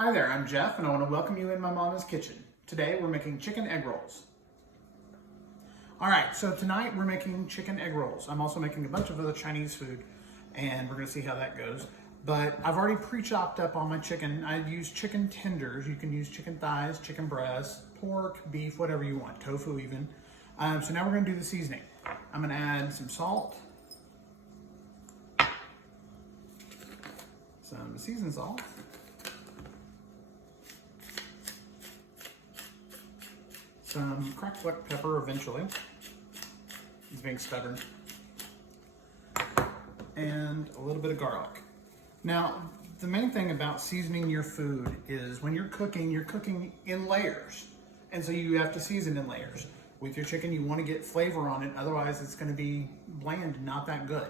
Hi there, I'm Jeff and I want to welcome you in my mama's kitchen. Today we're making chicken egg rolls. Alright, so tonight we're making chicken egg rolls. I'm also making a bunch of other Chinese food and we're going to see how that goes. But I've already pre-chopped up all my chicken. I've used chicken tenders. You can use chicken thighs, chicken breasts, pork, beef, whatever you want, tofu even. So now we're going to do the seasoning. I'm going to add some salt, some seasoned salt, some cracked black pepper eventually. He's being stubborn. And a little bit of garlic. Now, the main thing about seasoning your food is when you're cooking in layers. And so you have to season in layers. With your chicken, you want to get flavor on it, otherwise it's going to be bland and not that good.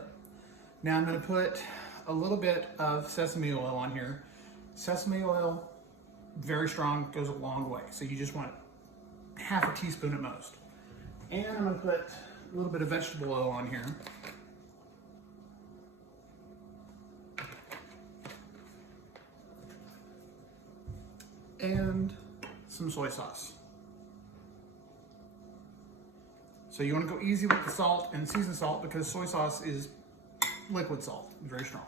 Now I'm going to put a little bit of sesame oil on here. Sesame oil, very strong, goes a long way. So you just want half a teaspoon at most. And I'm going to put a little bit of vegetable oil on here. And some soy sauce. So you want to go easy with the salt and seasoned salt because soy sauce is liquid salt, very strong.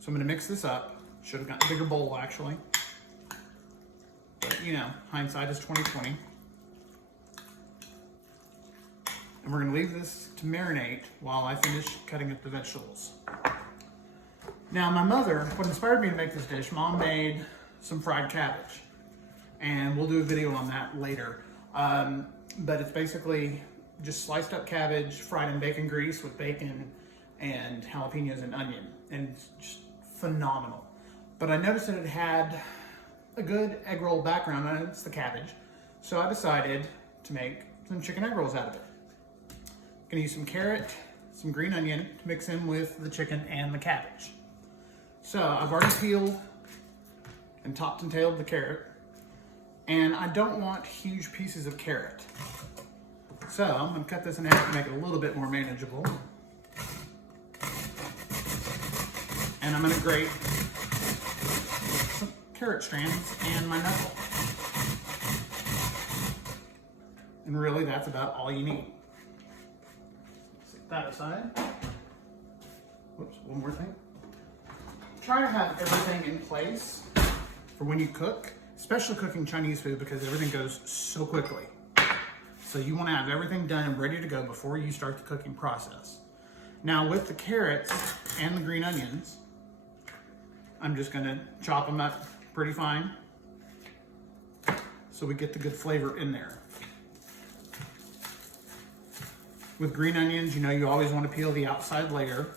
So I'm going to mix this up. Should have gotten a bigger bowl actually. But you know, hindsight is 20/20. And we're going to leave this to marinate while I finish cutting up the vegetables. Now my mother, what inspired me to make this dish, Mom made some fried cabbage. And we'll do a video on that later. But it's basically just sliced up cabbage, fried in bacon grease with bacon and jalapenos and onion. And it's just phenomenal. But I noticed that it had a good egg roll background, and it's the cabbage. So I decided to make some chicken egg rolls out of it. I'm gonna use some carrot, some green onion to mix in with the chicken and the cabbage. So I've already peeled and topped and tailed the carrot. And I don't want huge pieces of carrot. So I'm going to cut this in half to make it a little bit more manageable. And I'm going to grate some carrot strands and my knuckle. And really that's about all you need. Set that aside. Whoops, one more thing. Try to have everything in place for when you cook. Especially cooking Chinese food because everything goes so quickly. So you want to have everything done and ready to go before you start the cooking process. Now with the carrots and the green onions, I'm just going to chop them up pretty fine so we get the good flavor in there. With green onions, you know you always want to peel the outside layer.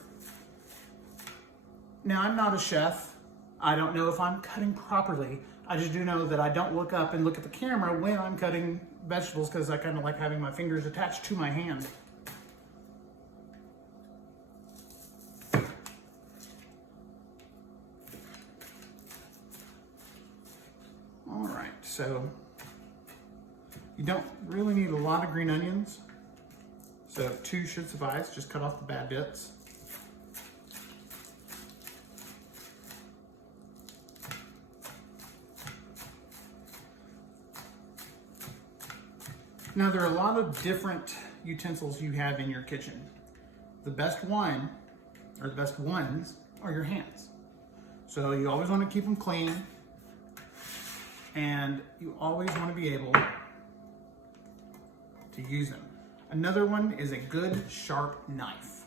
Now I'm not a chef. I don't know if I'm cutting properly. I just do know that I don't look up and look at the camera when I'm cutting vegetables because I kind of like having my fingers attached to my hand. All right, so you don't really need a lot of green onions. So 2 should suffice, just cut off the bad bits. Now there are a lot of different utensils you have in your kitchen. The best one, or the best ones, are your hands. So you always want to keep them clean, and you always want to be able to use them. Another one is a good sharp knife.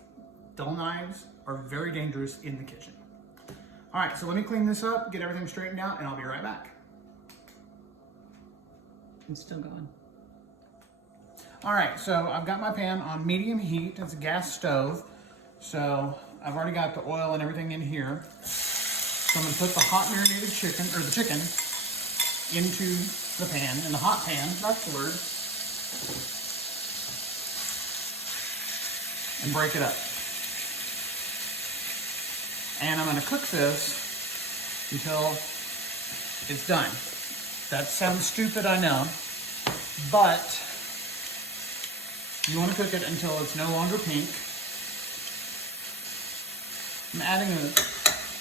Dull knives are very dangerous in the kitchen. All right, so let me clean this up, get everything straightened out, and I'll be right back. It's still going. All right, so I've got my pan on medium heat. It's a gas stove. So I've already got the oil and everything in here. So I'm gonna put the hot marinated chicken, or the chicken, into the pan, in the hot pan, that's the word. And break it up. And I'm gonna cook this until it's done. That sounds stupid, I know, but you want to cook it until it's no longer pink. I'm adding a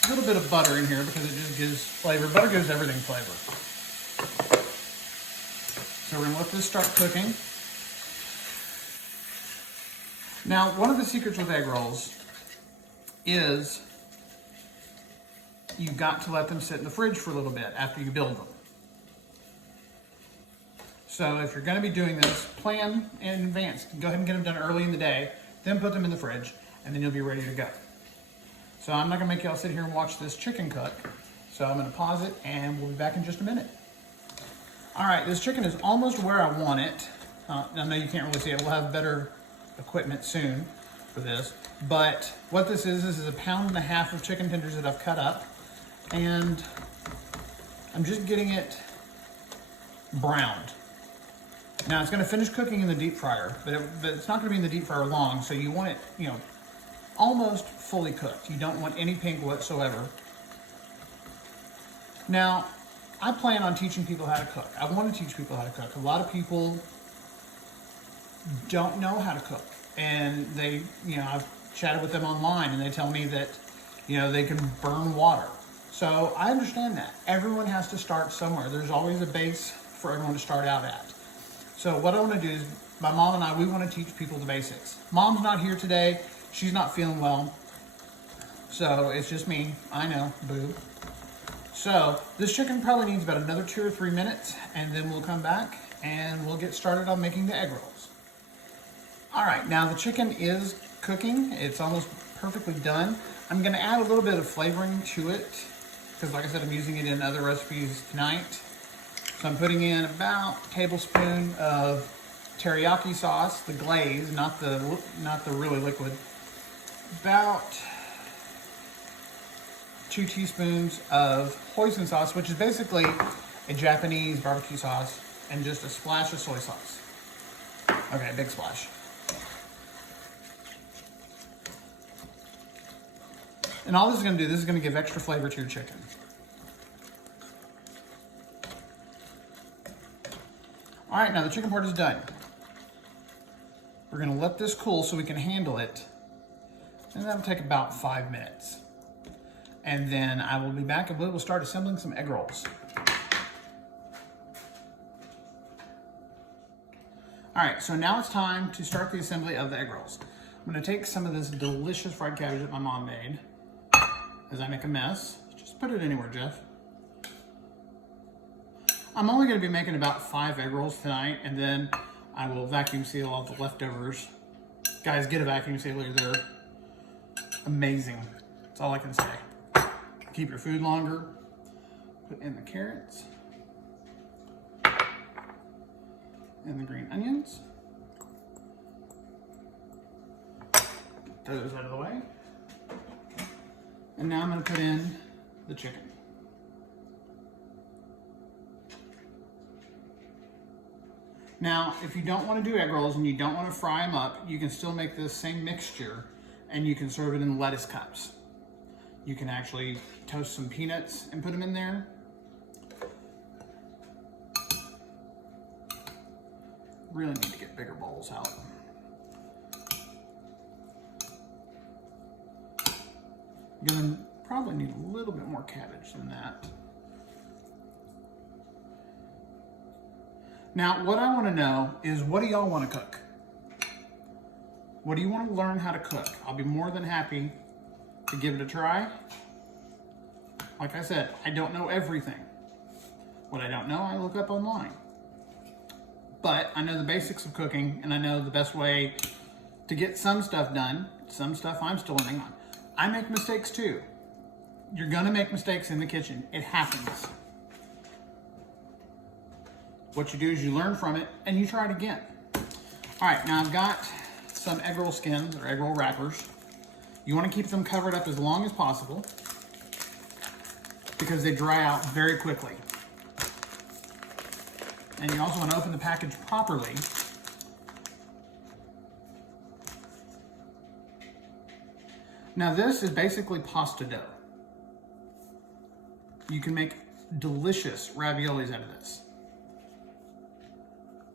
A little bit of butter in here because it just gives flavor. Butter gives everything flavor. So we're gonna let this start cooking. Now, one of the secrets with egg rolls is you've got to let them sit in the fridge for a little bit after you build them. So if you're gonna be doing this, plan in advance. Go ahead and get them done early in the day, then put them in the fridge, and then you'll be ready to go. So I'm not gonna make y'all sit here and watch this chicken cook. So I'm gonna pause it and we'll be back in just a minute. All right, this chicken is almost where I want it. I know you can't really see it. We'll have better equipment soon for this. But what this is 1.5 pounds of chicken tenders that I've cut up. And I'm just getting it browned. Now it's gonna finish cooking in the deep fryer, but it's not gonna be in the deep fryer long, so you want it, almost fully cooked. You don't want any pink whatsoever. Now, I plan on teaching people how to cook. I want to teach people how to cook. A lot of people don't know how to cook, and they, I've chatted with them online, and they tell me that, they can burn water. So I understand that. Everyone has to start somewhere. There's always a base for everyone to start out at. So what I want to do is, my mom and I, we want to teach people the basics. Mom's not here today. She's not feeling well. So it's just me. I know, boo. So this chicken probably needs about another 2 or 3 minutes, and then we'll come back and we'll get started on making the egg rolls. All right, now the chicken is cooking. It's almost perfectly done. I'm gonna add a little bit of flavoring to it because, like I said, I'm using it in other recipes tonight. So I'm putting in about a tablespoon of teriyaki sauce, the glaze, not the really liquid. About 2 teaspoons of hoisin sauce, which is basically a Japanese barbecue sauce, and just a splash of soy sauce. Okay, big splash. And all this is gonna do, this is gonna give extra flavor to your chicken. All right, now the chicken part is done. We're gonna let this cool so we can handle it, and that'll take about 5 minutes. And then I will be back and we will start assembling some egg rolls. All right, so now it's time to start the assembly of the egg rolls. I'm gonna take some of this delicious fried cabbage that my mom made. As I make a mess, just put it anywhere, Jeff. I'm only gonna be making about 5 egg rolls tonight, and then I will vacuum seal all the leftovers. Guys, get a vacuum sealer, they're amazing. That's all I can say. Keep your food longer. Put in the carrots and the green onions. Get those out of the way. And now I'm going to put in the chicken. Now, if you don't want to do egg rolls and you don't want to fry them up, you can still make this same mixture and you can serve it in lettuce cups. You can actually toast some peanuts and put them in there. Really need to get bigger bowls out. Gonna probably need a little bit more cabbage than that. Now, what I want to know is, what do y'all want to cook? What do you want to learn how to cook? I'll be more than happy to give it a try. Like I said, I don't know everything. What I don't know, I look up online. But I know the basics of cooking, and I know the best way to get some stuff done. Some stuff I'm still learning on. I make mistakes too. You're gonna make mistakes in the kitchen. It happens. What you do is you learn from it and you try it again. All right, now I've got some egg roll skins or egg roll wrappers. You want to keep them covered up as long as possible because they dry out very quickly. And you also want to open the package properly. Now this is basically pasta dough. You can make delicious raviolis out of this.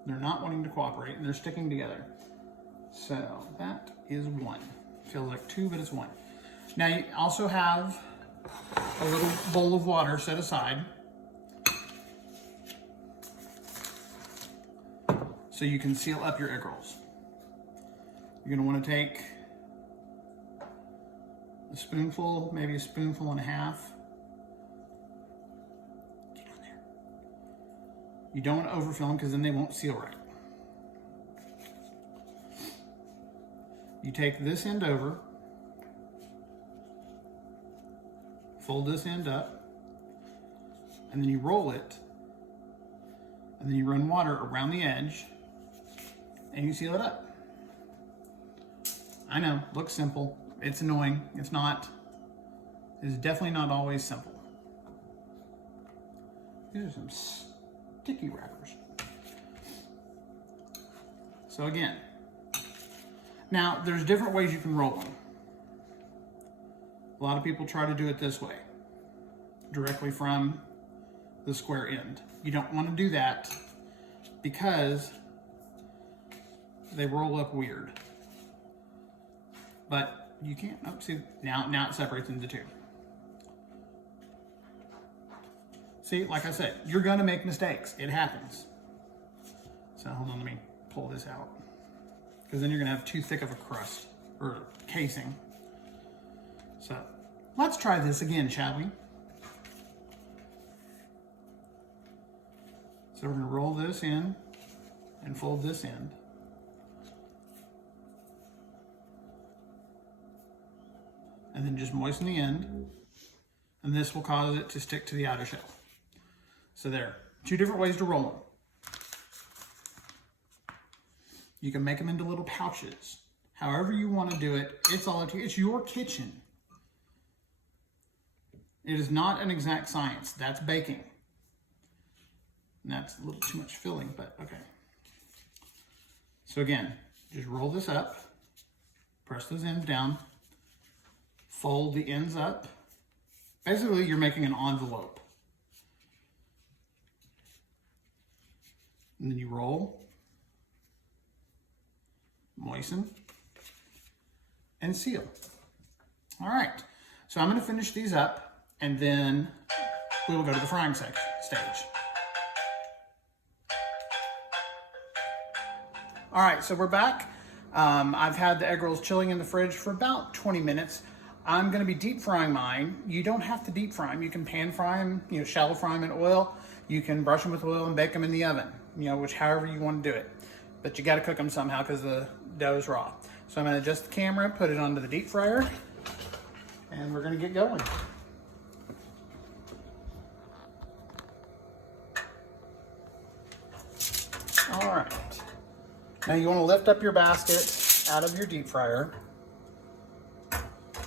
They're not wanting to cooperate and they're sticking together. So that is one. Feels like two, but it's one. Now you also have a little bowl of water set aside. So you can seal up your egg rolls. You're gonna wanna take a spoonful, maybe a spoonful and a half. Get on there. You don't wanna overfill them because then they won't seal right. You take this end over, fold this end up, and then you roll it, and then you run water around the edge, and you seal it up. I know, looks simple. It's annoying. It's not. It's definitely not always simple. These are some sticky wrappers. So again, now there's different ways you can roll them. A lot of people try to do it this way, directly from the square end. You don't want to do that because they roll up weird. But you can't, oh, see, now it separates into two. See, like I said, you're gonna make mistakes. It happens. So hold on, let me pull this out. Because then you're gonna have too thick of a crust, or casing. So, let's try this again, shall we? So we're gonna roll this in and fold this end. And then just moisten the end, and this will cause it to stick to the outer shell. So there, two different ways to roll them. You can make them into little pouches. However you want to do it, it's all up to you. It's your kitchen. It is not an exact science. That's baking. And that's a little too much filling, but okay. So again, just roll this up, press those ends down, fold the ends up. Basically, you're making an envelope. And then you roll, moisten, and seal. All right, so I'm gonna finish these up and then we will go to the frying stage. All right, so we're back. I've had the egg rolls chilling in the fridge for about 20 minutes. I'm gonna be deep frying mine. You don't have to deep fry them. You can pan fry them, shallow fry them in oil. You can brush them with oil and bake them in the oven, however you want to do it. But you gotta cook them somehow because the dough is raw. So I'm gonna adjust the camera, put it onto the deep fryer, and we're gonna get going. All right. Now you wanna lift up your basket out of your deep fryer,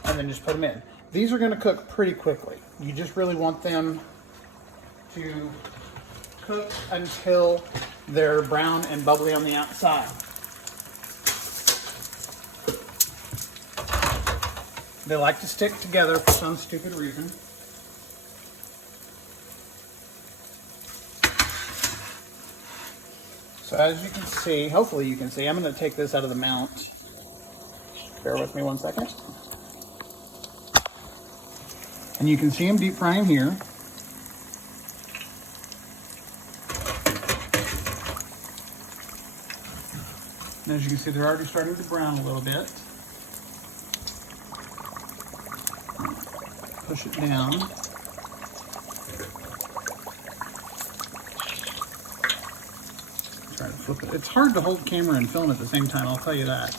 and then just put them in. These are gonna cook pretty quickly. You just really want them to cook until they're brown and bubbly on the outside. They like to stick together for some stupid reason. So as you can see, hopefully you can see, I'm gonna take this out of the mount. Bear with me one second. And you can see them deep frying here. And as you can see, they're already starting to brown a little bit. Push it down. Try to flip it. It's hard to hold the camera and film at the same time, I'll tell you that.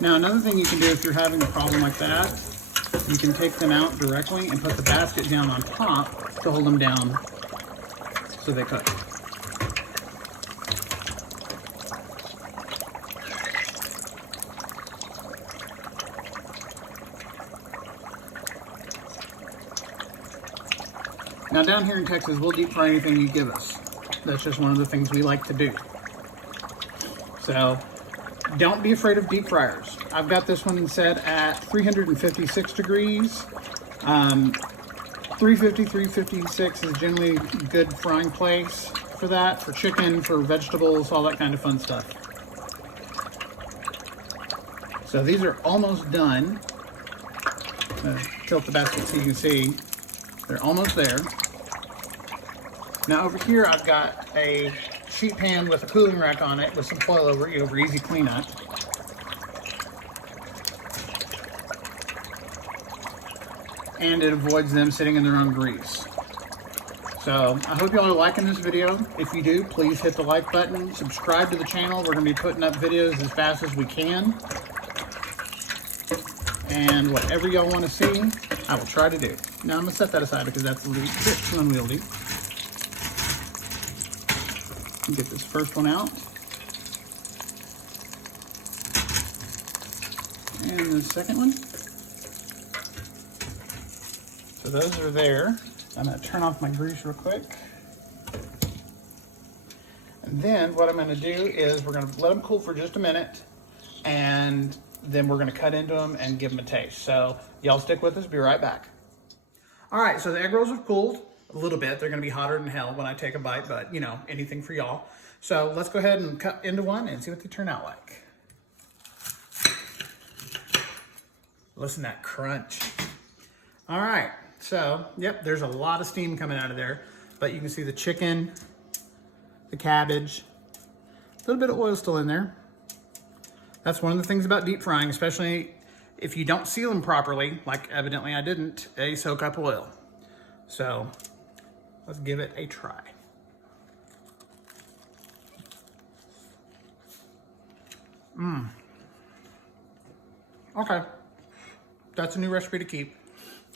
Now, another thing you can do if you're having a problem like that, you can take them out directly and put the basket down on top to hold them down so they cook. Now down here in Texas, we'll deep fry anything you give us. That's just one of the things we like to do. So don't be afraid of deep fryers. I've got this one set at 356 degrees. 350, 356 is generally a good frying place for that, for chicken, for vegetables, all that kind of fun stuff. So these are almost done. tilt the basket so you can see they're almost there. Now over here I've got a sheet pan with a cooling rack on it with some foil over easy cleanup. And it avoids them sitting in their own grease. So I hope y'all are liking this video. If you do, please hit the like button, subscribe to the channel. We're gonna be putting up videos as fast as we can. And whatever y'all wanna see, I will try to do. Now I'm gonna set that aside because that's a little bit unwieldy. Get this first one out. And the second one. So those are there. I'm gonna turn off my grease real quick. And then what I'm gonna do is we're gonna let them cool for just a minute, and then we're gonna cut into them and give them a taste. So y'all stick with us, be right back. All right, so the egg rolls have cooled a little bit. They're gonna be hotter than hell when I take a bite, but you know, anything for y'all. So let's go ahead and cut into one and see what they turn out like. Listen to that crunch. All right. So, yep, there's a lot of steam coming out of there, but you can see the chicken, the cabbage, a little bit of oil still in there. That's one of the things about deep frying, especially if you don't seal them properly, like evidently I didn't, they soak up oil. So, let's give it a try. Okay, that's a new recipe to keep.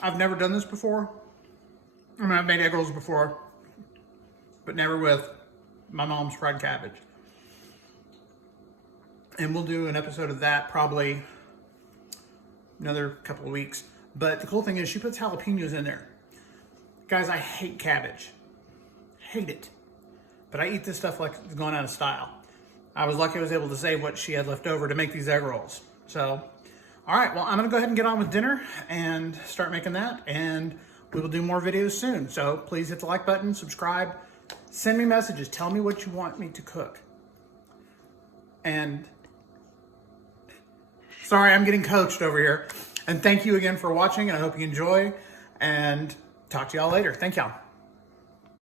I've never done this before. I mean, I've made egg rolls before, but never with my mom's fried cabbage. And we'll do an episode of that probably another couple of weeks. But the cool thing is she puts jalapenos in there. Guys, I hate cabbage. Hate it. But I eat this stuff like it's going out of style. I was lucky I was able to save what she had left over to make these egg rolls. So, all right, well, I'm gonna go ahead and get on with dinner and start making that, and we will do more videos soon. So please hit the like button, subscribe, send me messages, tell me what you want me to cook. And sorry, I'm getting coached over here. And thank you again for watching, and I hope you enjoy, and talk to y'all later. Thank y'all.